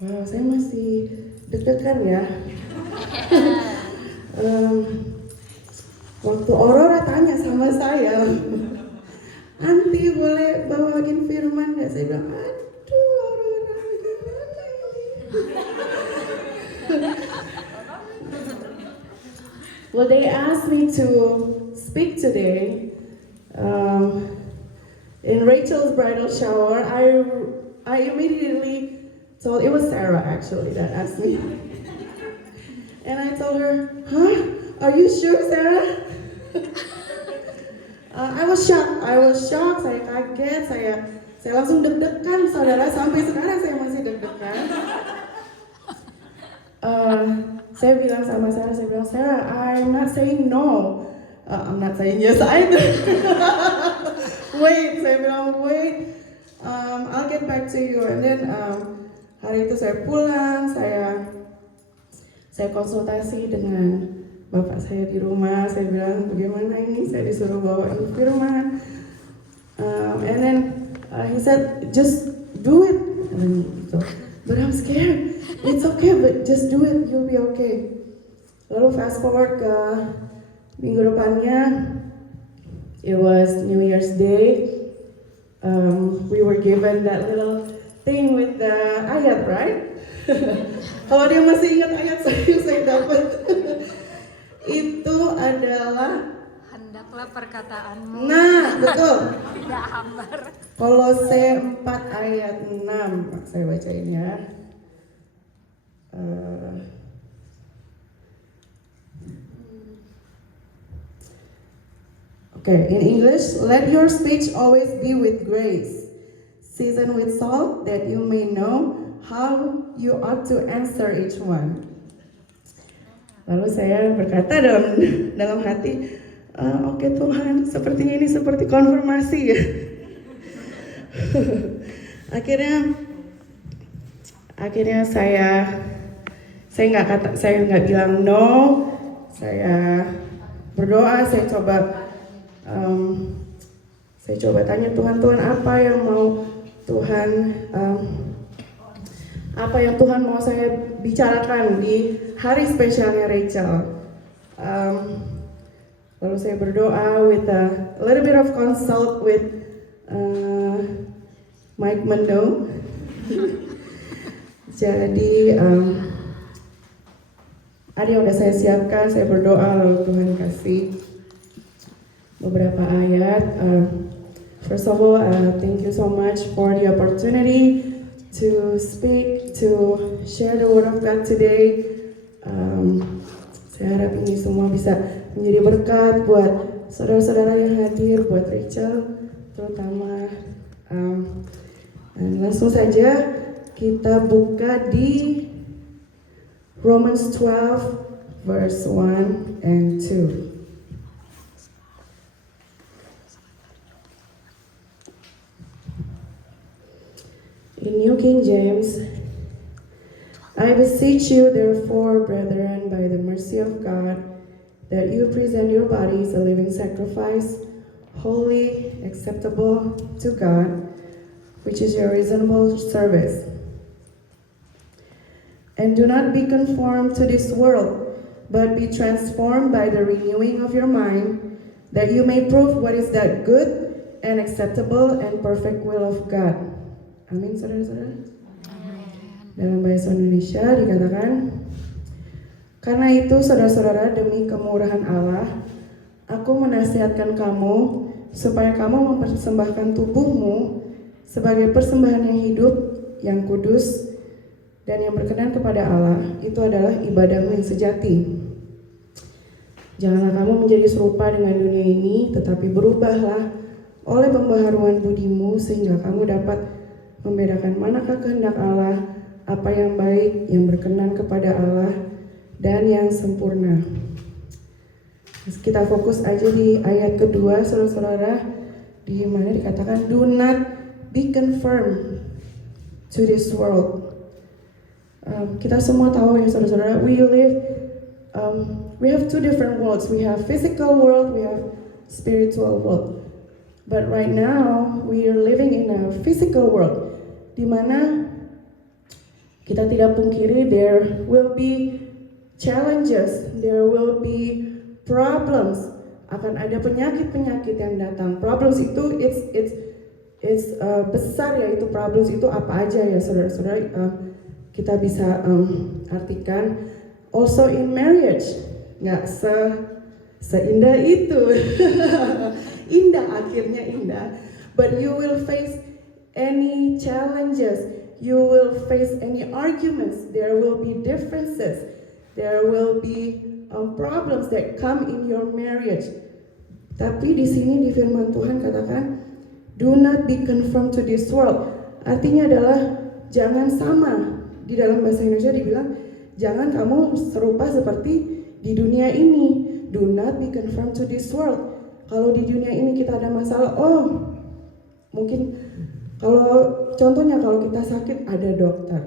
Wow, saya masih deg-degan ya. Waktu Aurora tanya sama saya, Anti boleh bawain firman gak? Saya bilang, aduh Aurora gimana ini? Well, they asked me to speak today. In Rachel's bridal shower, I immediately told, it was Sarah actually that asked me. And I told her, huh? Are you sure, Sarah? I was shocked, saya kaget, saya langsung deg-degan, saudara, sampai sekarang saya masih deg-degan. Saya bilang sama Sarah, Sarah, I'm not saying no. I'm not saying yes either. Saya bilang wait, I'll get back to you. And then hari itu saya pulang, saya konsultasi dengan bapak saya di rumah. Saya bilang bagaimana ini, saya disuruh bawain firman. And then he said just do it. But I'm scared. It's okay, but just do it, you'll be okay. Lalu fast forward ke minggu depannya, it was New Year's Day. We were given that little thing with the ayat, right? Kalau dia masih ingat ayat saya dapat. Itu adalah hendaklah perkataanmu. Nah, betul. Tidak hambar. Kolose 4 ayat 6. Saya bacain ya. Okay, in English, let your speech always be with grace, seasoned with salt, that you may know how you ought to answer each one. Lalu saya berkata dalam hati, oke Tuhan, sepertinya ini seperti konfirmasi ya. Akhirnya saya nggak bilang no, saya berdoa, saya coba tanya Tuhan apa yang mau Tuhan mau saya bicarakan di hari spesialnya Rachel. Lalu saya berdoa with a little bit of consult with Mike Mendo. Jadi ada yang udah saya siapkan, saya berdoa lalu Tuhan kasih beberapa ayat. First of all, thank you so much for the opportunity to speak, to share the word of God today. Saya harap ini semua bisa menjadi berkat buat saudara-saudara yang hadir, buat Rachel terutama. Dan langsung saja kita buka di Romans 12 verse 1 and 2. In New King James, I beseech you, therefore, brethren, by the mercy of God, that you present your bodies a living sacrifice, holy, acceptable to God, which is your reasonable service. And do not be conformed to this world, but be transformed by the renewing of your mind, that you may prove what is that good and acceptable and perfect will of God. Amin, saudara-saudara. Dalam bahasa Indonesia dikatakan, karena itu saudara-saudara, demi kemurahan Allah, aku menasihatkan kamu supaya kamu mempersembahkan tubuhmu sebagai persembahan yang hidup, yang kudus, dan yang berkenan kepada Allah. Itu adalah ibadahmu yang sejati. Janganlah kamu menjadi serupa dengan dunia ini, tetapi berubahlah oleh pembaharuan budimu, sehingga kamu dapat membedakan manakah kehendak Allah, apa yang baik, yang berkenan kepada Allah, dan yang sempurna. Kita fokus aja di ayat kedua, saudara-saudara, di mana dikatakan, do not be conformed to this world. Kita semua tahu ya saudara-saudara, we have two different worlds. We have physical world, we have spiritual world. But right now we are living in a physical world, di mana kita tidak pungkiri there will be challenges, there will be problems, akan ada penyakit-penyakit yang datang. Problems itu it's besar ya, itu problems itu apa aja ya saudara-saudara, kita bisa artikan. Also in marriage, nggak seindah itu. Indah, akhirnya indah, but you will face any challenges, you will face any arguments, there will be differences, there will be problems that come in your marriage. Tapi di sini di firman Tuhan katakan, do not be conformed to this world. Artinya adalah jangan sama. Di dalam bahasa Indonesia dibilang, jangan kamu serupa seperti di dunia ini. Do not be conformed to this world. Kalau di dunia ini kita ada masalah, mungkin contohnya kalau kita sakit ada dokter.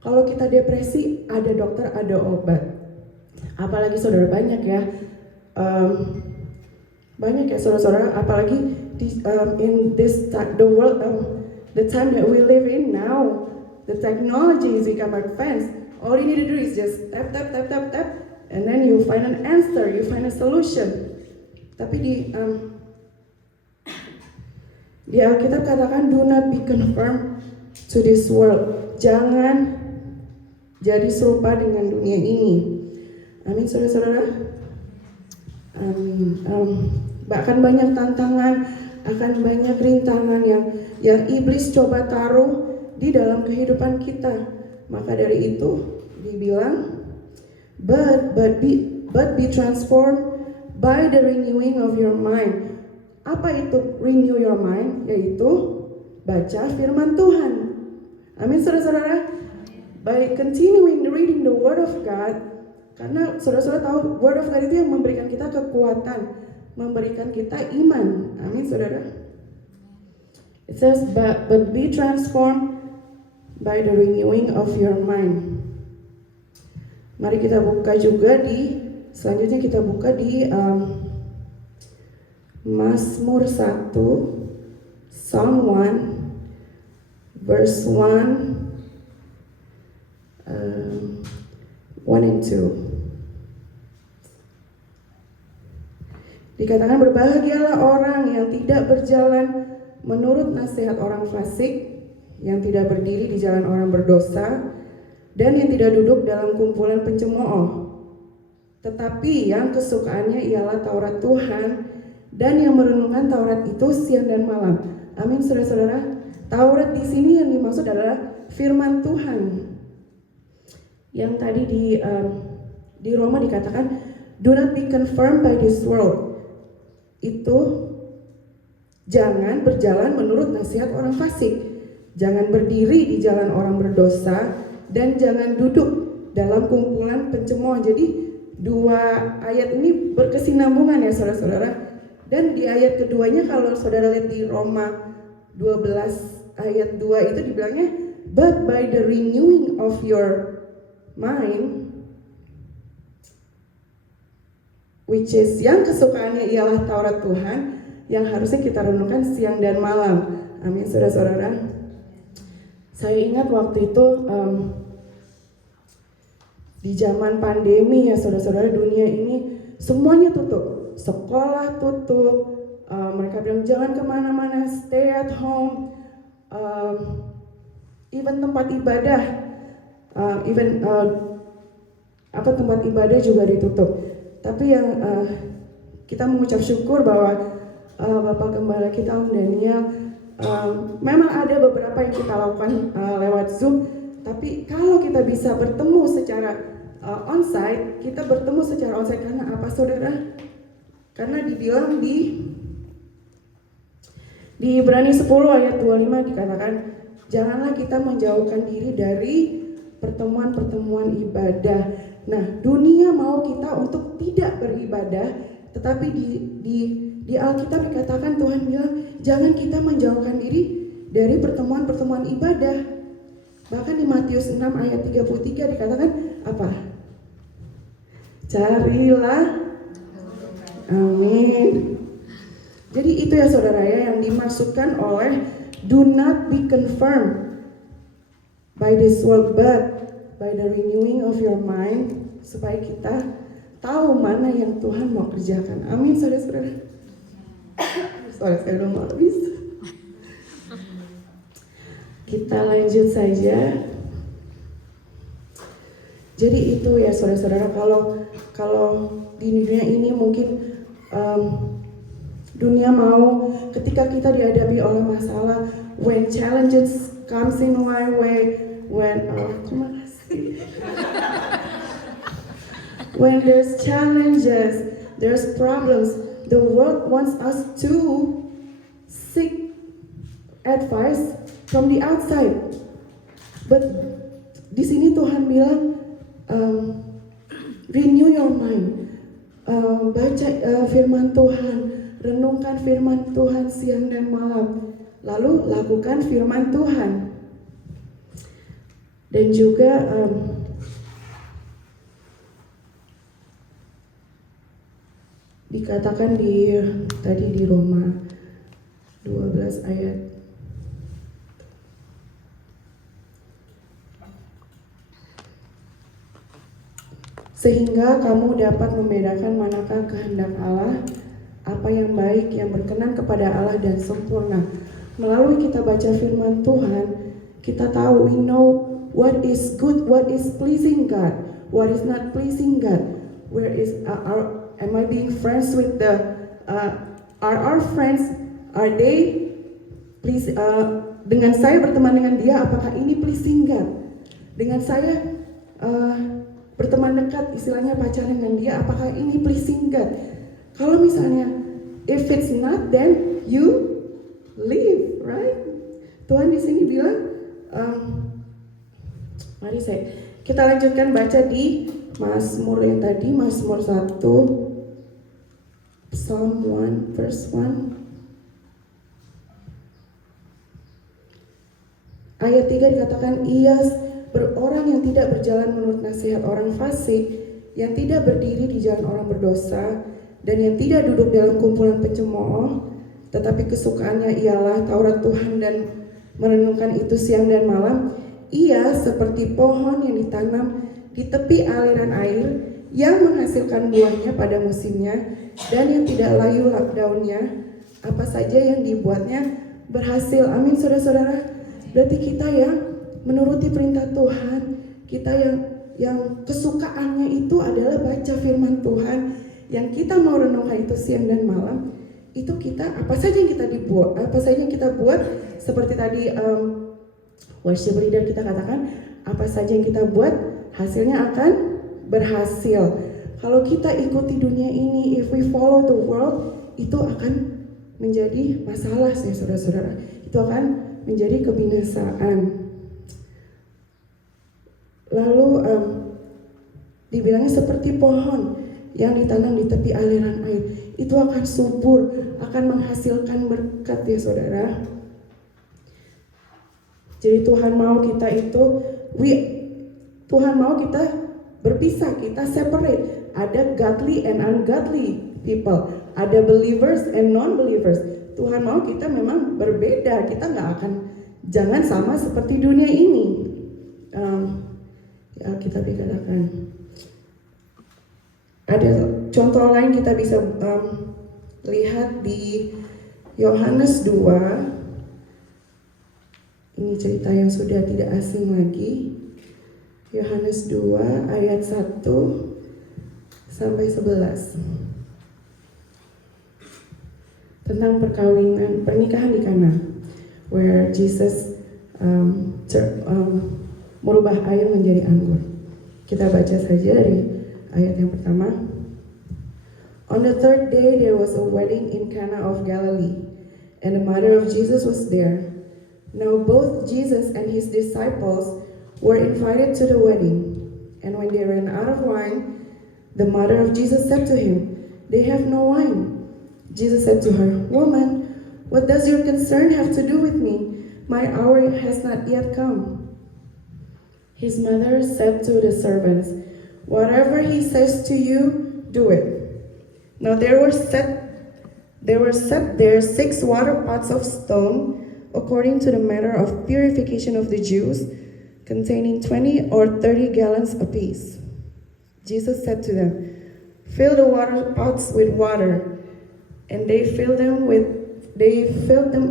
Kalau kita depresi ada dokter, ada obat. Apalagi saudara banyak ya saudara-saudara, apalagi in this the world, the time that we live in now, the technology is become advanced. All you need to do is just tap, and then you find an answer, you find a solution. Tapi di Alkitab katakan, do not be conformed to this world. Jangan jadi serupa dengan dunia ini. Amin, saudara-saudara. Bahkan banyak tantangan, akan banyak rintangan yang iblis coba taruh di dalam kehidupan kita. Maka dari itu dibilang, but be transformed by the renewing of your mind. Apa itu renew your mind? Yaitu baca firman Tuhan. Amin, saudara-saudara. By continuing reading the Word of God, karena saudara-saudara tahu Word of God itu yang memberikan kita kekuatan, memberikan kita iman. Amin, saudara. It says, but be transformed by the renewing of your mind. Mari kita buka juga selanjutnya kita buka di Mazmur 1, Psalm 1, verse 1 and 2. Dikatakan, berbahagialah orang yang tidak berjalan menurut nasihat orang fasik, yang tidak berdiri di jalan orang berdosa, dan yang tidak duduk dalam kumpulan pencemooh. Tetapi yang kesukaannya ialah Taurat Tuhan, dan yang merenungkan Taurat itu siang dan malam. Amin, saudara-saudara. Taurat di sini yang dimaksud adalah firman Tuhan. Yang tadi di Roma dikatakan, do not be conformed by this world. Itu jangan berjalan menurut nasihat orang fasik, jangan berdiri di jalan orang berdosa, dan jangan duduk dalam kumpulan pencemooh. Jadi dua ayat ini berkesinambungan ya saudara-saudara. Dan di ayat keduanya kalau saudara lihat di Roma 12 ayat 2 itu dibilangnya, but by the renewing of your mind, which is yang kesukaannya ialah Taurat Tuhan, yang harusnya kita renungkan siang dan malam. Amin, saudara-saudara. Saya ingat waktu itu di zaman pandemi ya saudara-saudara, dunia ini semuanya tutup. Sekolah tutup, mereka bilang jangan kemana-mana, stay at home, even tempat ibadah, tempat ibadah juga ditutup. Tapi yang kita mengucap syukur bahwa Bapak Gembala kita Om Daniel, memang ada beberapa yang kita lakukan lewat Zoom, tapi kalau kita bisa bertemu secara onsite, kita bertemu secara onsite karena apa saudara? Karena dibilang di Ibrani 10 ayat 25 dikatakan, janganlah kita menjauhkan diri dari pertemuan-pertemuan ibadah. Nah, dunia mau kita untuk tidak beribadah, tetapi di Alkitab dikatakan, Tuhan bilang jangan kita menjauhkan diri dari pertemuan-pertemuan ibadah. Bahkan di Matius 6 ayat 33 dikatakan apa? Carilah. Amin. Jadi itu ya saudara ya yang dimaksudkan oleh do not be conformed by this world, but by the renewing of your mind, supaya kita tahu mana yang Tuhan mau kerjakan. Amin, saudara-saudara. Suara saya udah mau habis. Kita lanjut saja. Jadi itu ya saudara-saudara, kalau di dunia ini mungkin dunia mau ketika kita dihadapi oleh masalah, when challenges comes in my way, terima kasih. When there's challenges, there's problems, the world wants us to seek advice from the outside. But di sini Tuhan bilang, renew your mind, baca firman Tuhan, renungkan firman Tuhan siang dan malam, lalu lakukan firman Tuhan. Dan juga dikatakan tadi di Roma 12 ayat sehingga kamu dapat membedakan manakah kehendak Allah, apa yang baik, yang berkenan kepada Allah dan sempurna. Melalui kita baca firman Tuhan, kita tahu, we know what is good, what is pleasing God, what is not pleasing God. Where is am I being friends with are our friends, are they please dengan saya berteman dengan dia, apakah ini pleasing God? Dengan saya berteman dekat, istilahnya pacaran dengan dia, apakah ini pleasing God? Kalau misalnya if it's not, then you leave, right? Tuhan di sini bilang, mari kita lanjutkan baca di Mazmur yang tadi, Mazmur 1, Psalm 1 verse 1. Ayat 3 dikatakan, ia orang yang tidak berjalan menurut nasihat orang fasik, yang tidak berdiri di jalan orang berdosa, dan yang tidak duduk dalam kumpulan pencemooh, tetapi kesukaannya ialah Taurat Tuhan dan merenungkan itu siang dan malam. Ia seperti pohon yang ditanam di tepi aliran air, yang menghasilkan buahnya pada musimnya, dan yang tidak layu daunnya, apa saja yang dibuatnya berhasil. Amin, saudara-saudara. Berarti kita yang menuruti perintah Tuhan, kita yang kesukaannya itu adalah baca firman Tuhan, yang kita mau renungkan itu siang dan malam, itu kita apa saja yang kita buat, seperti tadi worship leader kita katakan, apa saja yang kita buat hasilnya akan berhasil. Kalau kita ikuti dunia ini, if we follow the world, itu akan menjadi masalah ya saudara-saudara, itu akan menjadi kebinasaan. Lalu dibilangnya seperti pohon yang ditanam di tepi aliran air, itu akan subur, akan menghasilkan berkat ya saudara. Jadi Tuhan mau kita berpisah, kita separate. Ada godly and ungodly people, ada believers and non-believers. Tuhan mau kita memang berbeda, kita jangan sama seperti dunia ini. Kita dikatakan ada contoh lain, kita bisa lihat di Yohanes 2. Ini cerita yang sudah tidak asing lagi. Yohanes 2 ayat 1 sampai 11. Tentang pernikahan di Kana, where Jesus merubah air menjadi anggur. Kita baca saja dari ayat yang pertama. On the third day there was a wedding in Cana of Galilee, and the mother of Jesus was there. Now both Jesus and his disciples were invited to the wedding. And when they ran out of wine, the mother of Jesus said to him, "They have no wine." Jesus said to her, "Woman, what does your concern have to do with me? My hour has not yet come." His mother said to the servants, "Whatever he says to you, do it." Now there were set there 6 water pots of stone, according to the manner of purification of the Jews. containing 20 or 30 gallons apiece. Jesus said to them, "Fill the water pots with water," and they filled them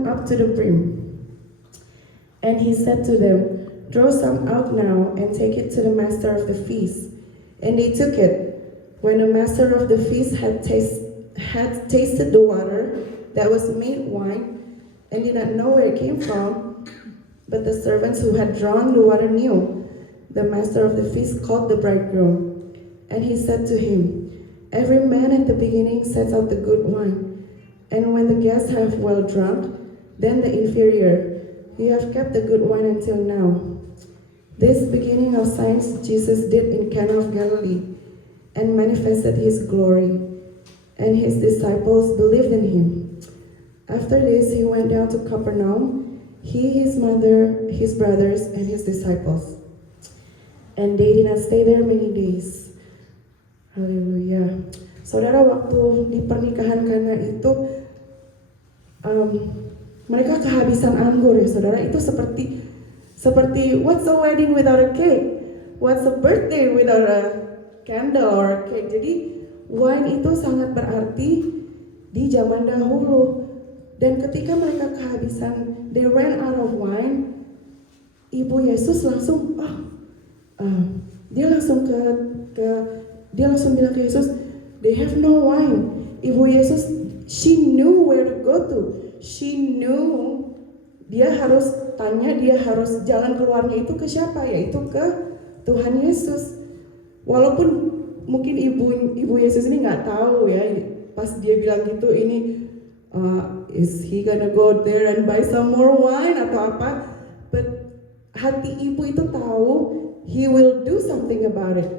up to the brim. And he said to them, "Draw some out now and take it to the master of the feast." And they took it. When the master of the feast had tasted the water that was made wine, and did not know where it came from, but the servants who had drawn the water knew, the master of the feast called the bridegroom. And he said to him, "Every man at the beginning sets out the good wine, and when the guests have well drunk, then the inferior. You have kept the good wine until now." This beginning of signs Jesus did in Cana of Galilee, and manifested his glory, and his disciples believed in him. After this, he went down to Capernaum, he, his mother, his brothers, and his disciples. And they did not stay there many days. Haleluya. Saudara, waktu di pernikahan Kana itu, mereka kehabisan anggur ya saudara. Itu seperti what's a wedding without a cake? What's a birthday without a candle or a cake? Jadi wine itu sangat berarti di zaman dahulu. Dan ketika mereka kehabisan, they ran out of wine, Ibu Yesus langsung dia langsung bilang ke Yesus, "They have no wine." Ibu Yesus, she knew where to go to. She knew dia harus jalan keluarnya itu ke siapa? Yaitu ke Tuhan Yesus. Walaupun mungkin ibu Yesus ini nggak tahu ya, pas dia bilang gitu ini is he gonna go there and buy some more wine atau apa? But hati ibu itu tahu he will do something about it.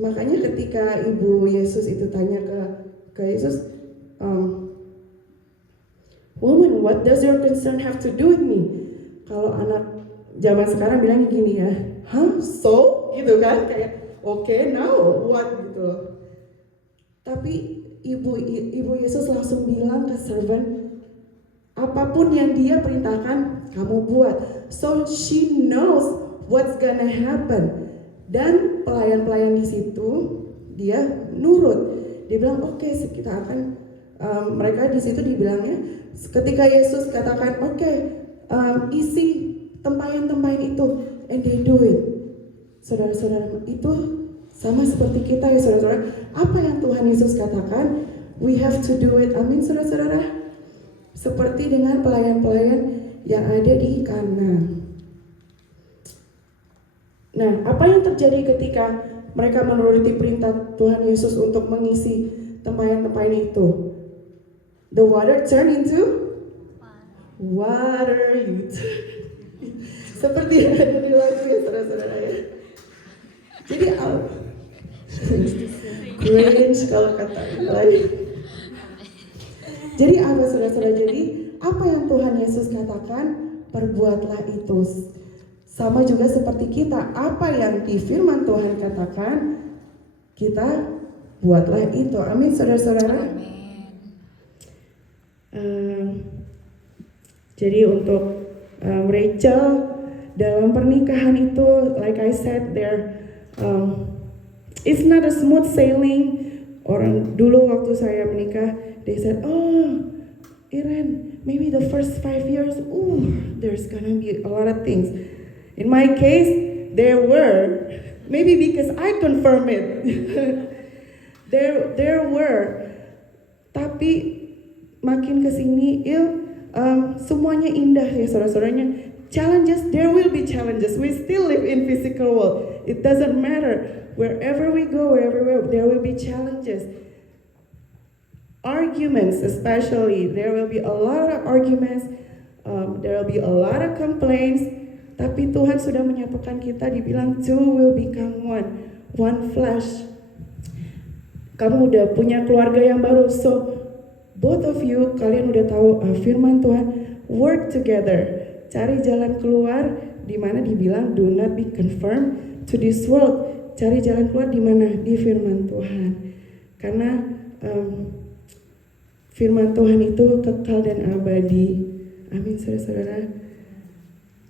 Makanya ketika ibu Yesus itu tanya ke Yesus, "Woman, what does your concern have to do with me?" Kalau anak zaman sekarang bilangnya gini ya, so? Gitu kan, kayak, okay, now what? Gitu. Tapi ibu Yesus langsung bilang ke servant, apapun yang dia perintahkan, kamu buat. So she knows what's gonna happen. Dan pelayan-pelayan di situ, dia nurut. Dia bilang, oke, kita akan, mereka di situ dibilangnya, ketika Yesus katakan, oke, isi tempayan-tempayan itu, and they do it. Saudara-saudara, itu sama seperti kita ya saudara-saudara. Apa yang Tuhan Yesus katakan, we have to do it. Amin saudara-saudara. Seperti dengan pelayan-pelayan yang ada di Kana. Nah, apa yang terjadi ketika mereka menuruti perintah Tuhan Yesus untuk mengisi tempayan-tempayan itu? The water turn into water. Seperti yang ada di lagu ya saudara-saudara ya. Jadi cringe kalau kata lain. Jadi apa saudara-saudara? Jadi apa yang Tuhan Yesus katakan, perbuatlah itu. Sama juga seperti kita, apa yang di firman Tuhan katakan, kita buatlah itu. Amin saudara-saudara. Jadi untuk Rachel dalam pernikahan itu, like I said there, it's not a smooth sailing. Orang dulu waktu saya menikah, they said, "Oh, Iren, maybe the first 5 years, there's gonna be a lot of things." In my case, there were, maybe because I confirm it. there were, tapi makin kesini, semuanya indah ya saudara-saudaranya. Challenges, there will be challenges. We still live in physical world. It doesn't matter. Wherever we go, there will be challenges. Arguments especially, there will be a lot of arguments. There will be a lot of complaints. Tapi Tuhan sudah menyatukan kita, dibilang two will become one flesh. Kamu udah punya keluarga yang baru, so both of you, kalian udah tahu firman Tuhan, work together. Cari jalan keluar di mana dibilang do not be conformed to this world. Cari jalan keluar di mana? Di firman Tuhan. Karena firman Tuhan itu kekal dan abadi. Amin saudara-saudara.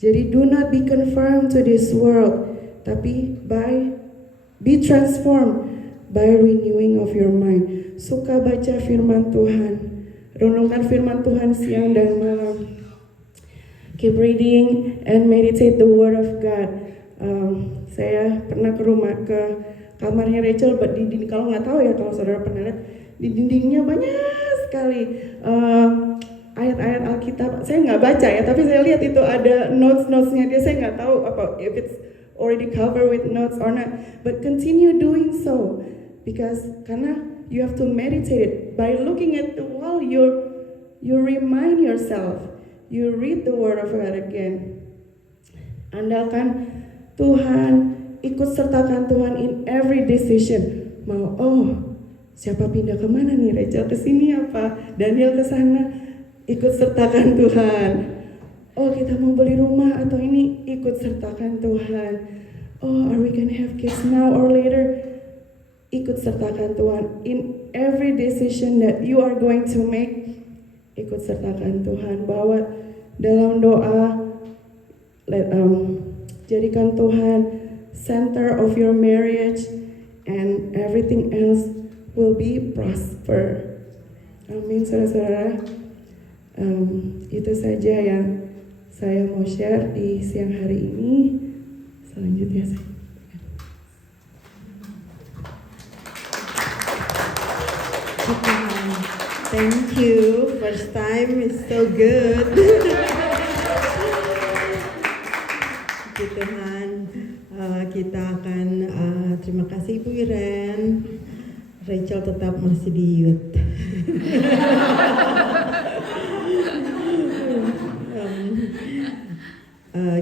Jadi do not be conformed to this world, tapi be transformed by renewing of your mind. Suka baca firman Tuhan, renungkan firman Tuhan siang dan malam. Keep reading and meditate the word of God. Saya pernah ke kamarnya Rachel, kalau nggak tahu ya, kalau saudara pernah lihat, di dindingnya banyak sekali ayat-ayat Alkitab. Saya nggak baca ya, tapi saya lihat itu ada notes-notesnya dia. Saya nggak tahu apa if it's already covered with notes or not, but continue doing so karena you have to meditate it by looking at the wall. You remind yourself, you read the word of God again. Andalkan Tuhan, ikut sertakan Tuhan in every decision. Siapa pindah kemana nih? Rachel ke sini apa? Daniel ke sana. Ikut sertakan Tuhan. Kita mau beli rumah atau ini, ikut sertakan Tuhan. Are we gonna have kids now or later? Ikut sertakan Tuhan in every decision that you are going to make. Ikut sertakan Tuhan. Bawa dalam doa. Jadikan Tuhan center of your marriage, and everything else will be prosper. Amin, saudara-saudara. Itu saja yang saya mau share di siang hari ini. Selanjutnya saya. Thank you. First time is so good. Puji Tuhan. Kita akan terima kasih Ibu Iren. Rachel tetap masih di youth.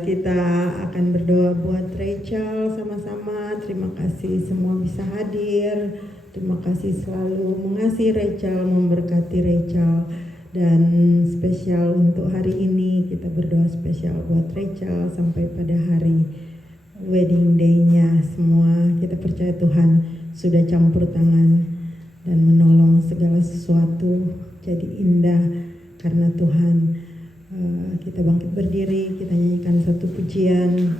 Kita akan berdoa buat Rachel sama-sama. Terima kasih semua bisa hadir. Terima kasih selalu mengasihi Rachel, memberkati Rachel. Dan spesial untuk hari ini kita berdoa spesial buat Rachel sampai pada hari wedding day-nya. Semua kita percaya Tuhan sudah campur tangan dan menolong segala sesuatu jadi indah karena Tuhan. Kita bangkit berdiri, kita nyanyikan satu pujian.